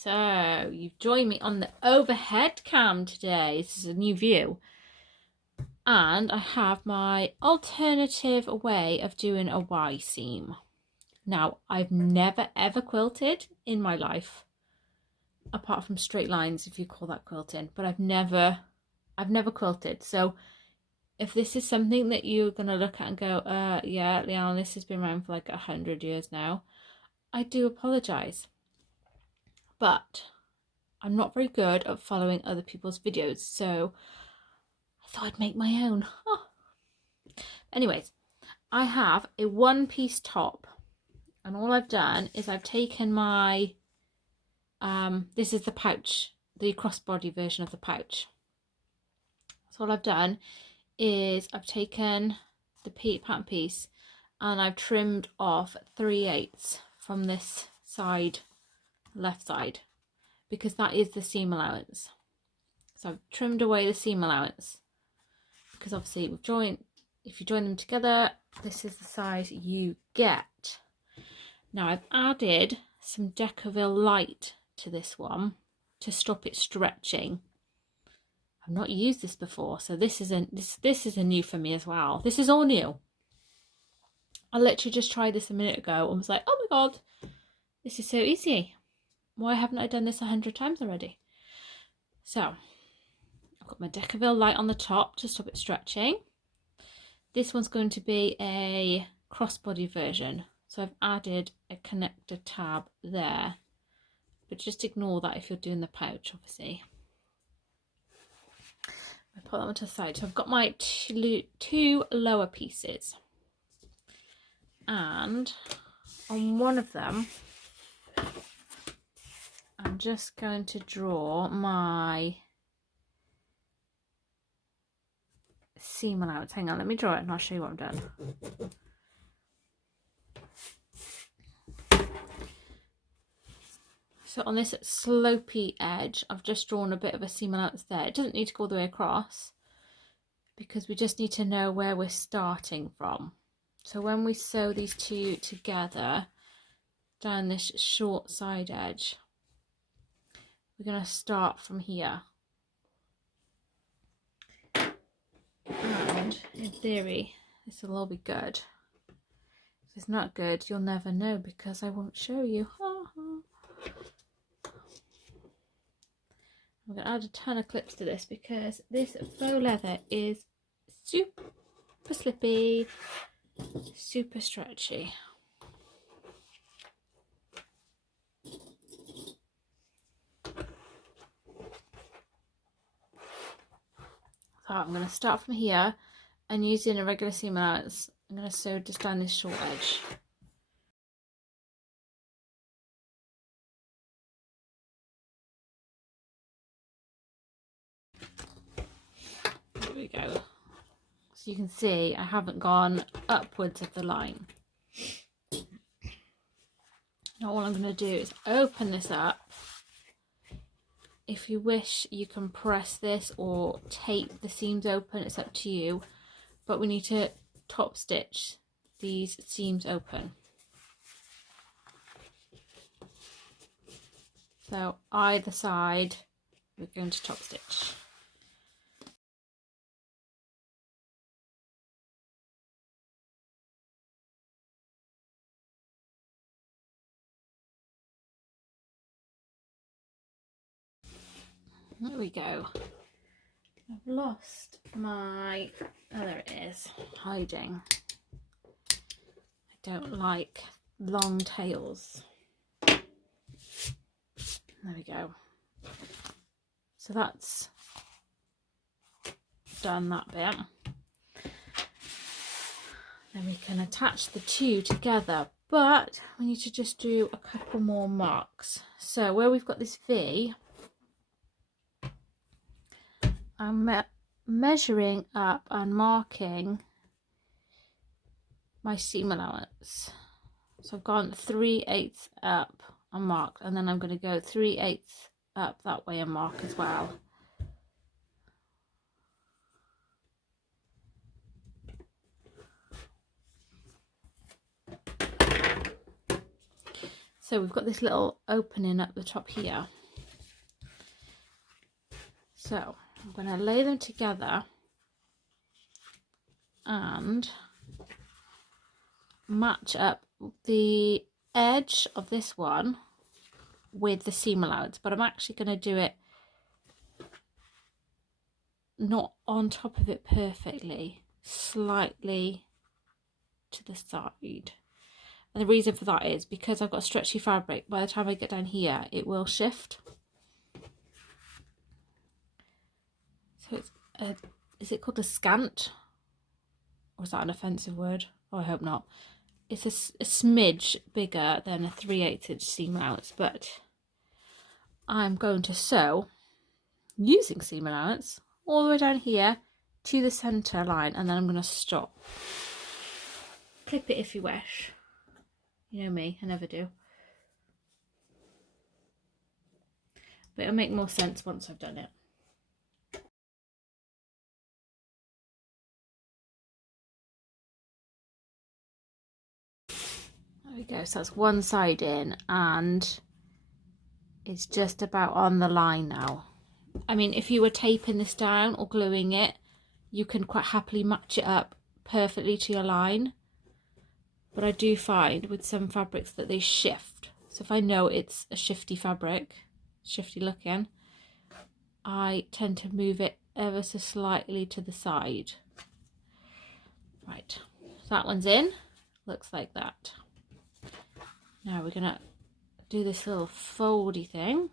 So you've joined me on the overhead cam today. This is a new view. And I have my alternative way of doing a Y seam. Now, I've never ever quilted in my life, apart from straight lines, if you call that quilting, but I've never quilted. So if this is something that you're going to look at and go, yeah, Leanne, this has been around for like 100 years now, I do apologise. But I'm not very good at following other people's videos, so I thought I'd make my own. Oh. Anyways, I have a one-piece top, and all I've done is I've taken my, this is the pouch, the crossbody version of the pouch. So all I've done is I've taken the pattern piece and I've trimmed off 3/8 from this side, left side, because that is the seam allowance. So I've trimmed away the seam allowance because obviously if you join them together, this is the size you get. Now I've added some Decaville Light to this one to stop it stretching. I've not used this before, so this is a new for me as well. This is all new. I literally just tried this a minute ago and was like, oh my god, this is so easy. Why haven't I done this 100 times already? So I've got my Decaville Light on the top to stop it stretching. This one's going to be a crossbody version, so I've added a connector tab there, but just ignore that if you're doing the pouch, obviously. I put that one to the side. So I've got my two lower pieces, and on one of them I'm just going to draw my seam allowance. Hang on, let me draw it and I'll show you what I've done. So on this slopey edge, I've just drawn a bit of a seam allowance there. It doesn't need to go all the way across because we just need to know where we're starting from. So when we sew these two together down this short side edge, we're going to start from here. And in theory, this will all be good. If it's not good, you'll never know because I won't show you. I'm going to add a ton of clips to this because this faux leather is super slippy, super stretchy. So I'm going to start from here and using a regular seam allowance, I'm going to sew just down this short edge. There we go. So you can see I haven't gone upwards of the line. Now all I'm going to do is open this up. If you wish, you can press this or tape the seams open, it's up to you. But we need to top stitch these seams open. So either side, we're going to top stitch. There we go. I've lost my, oh there it is, hiding. I don't like long tails. There we go. So that's done that bit. Then we can attach the two together, but we need to just do a couple more marks. So where we've got this V, I'm measuring up and marking my seam allowance. So I've gone 3/8 up and marked, and then I'm going to go 3/8 up that way and mark as well. So we've got this little opening at the top here. So I'm going to lay them together and match up the edge of this one with the seam allowance, but I'm actually going to do it not on top of it perfectly, slightly to the side. And the reason for that is because I've got stretchy fabric, by the time I get down here it will shift. So it's is it called a scant, or is that an offensive word? Oh, I hope not. It's a smidge bigger than a 3/8 inch seam allowance, but I'm going to sew using seam allowance all the way down here to the centre line, and then I'm going to stop. Clip it if you wish. You know me, I never do. But it'll make more sense once I've done it. There we go, so that's one side in, and it's just about on the line now. I mean, if you were taping this down or gluing it, you can quite happily match it up perfectly to your line. But I do find with some fabrics that they shift. So if I know it's a shifty fabric, shifty looking, I tend to move it ever so slightly to the side. Right, so that one's in, looks like that. Now we're gonna do this little foldy thing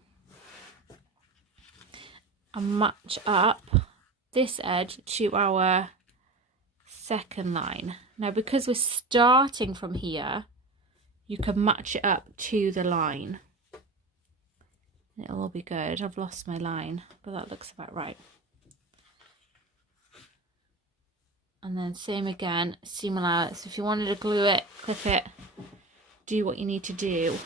and match up this edge to our second line. Now because we're starting from here, you can match it up to the line. It'll all be good. I've lost my line, but that looks about right. And then same again, seam allowance. So if you wanted to glue it, clip it, do what you need to do.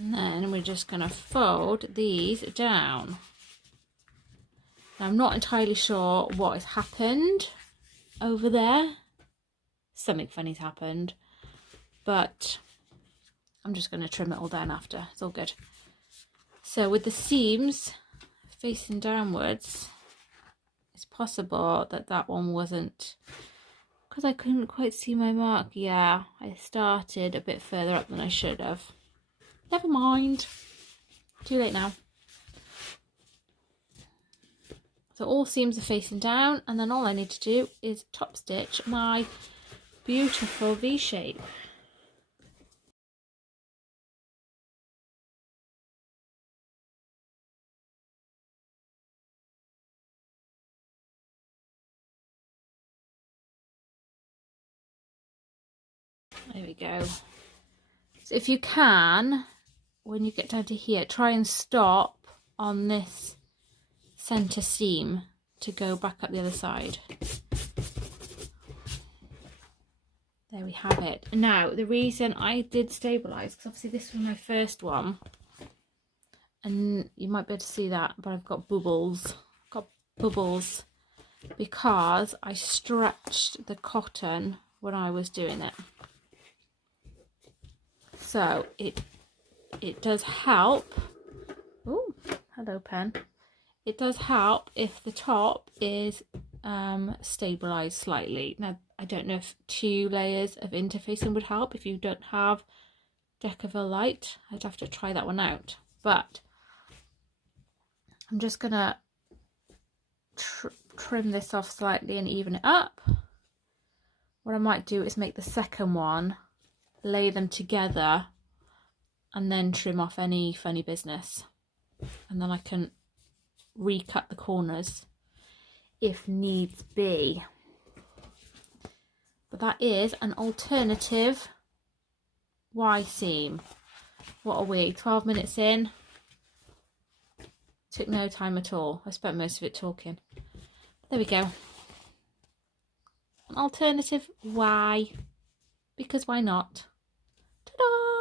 And then we're just going to fold these down. Now, I'm not entirely sure what has happened over there. Something funny's happened, but I'm just going to trim it all down after. It's all good. So with the seams facing downwards, it's possible that that one wasn't, because I couldn't quite see my mark. Yeah, I started a bit further up than I should have. Never mind. Too late now. So all seams are facing down, and then all I need to do is top stitch my beautiful V shape. There we go. So if you can, when you get down to here, try and stop on this centre seam to go back up the other side. There we have it. Now, the reason I did stabilise, because obviously this was my first one, and you might be able to see that, but I've got bubbles. Because I stretched the cotton when I was doing it. So it does help. Oh, hello pen. It does help if the top is stabilised slightly. Now, I don't know if 2 layers of interfacing would help. If you don't have Decaville Light, I'd have to try that one out. But I'm just going to trim this off slightly and even it up. What I might do is make the second one, lay them together, and then trim off any funny business. And then I can recut the corners if needs be. But that is an alternative Y seam. What are we, 12 minutes in? Took no time at all. I spent most of it talking. There we go. An alternative Y, because why not? Ta-da!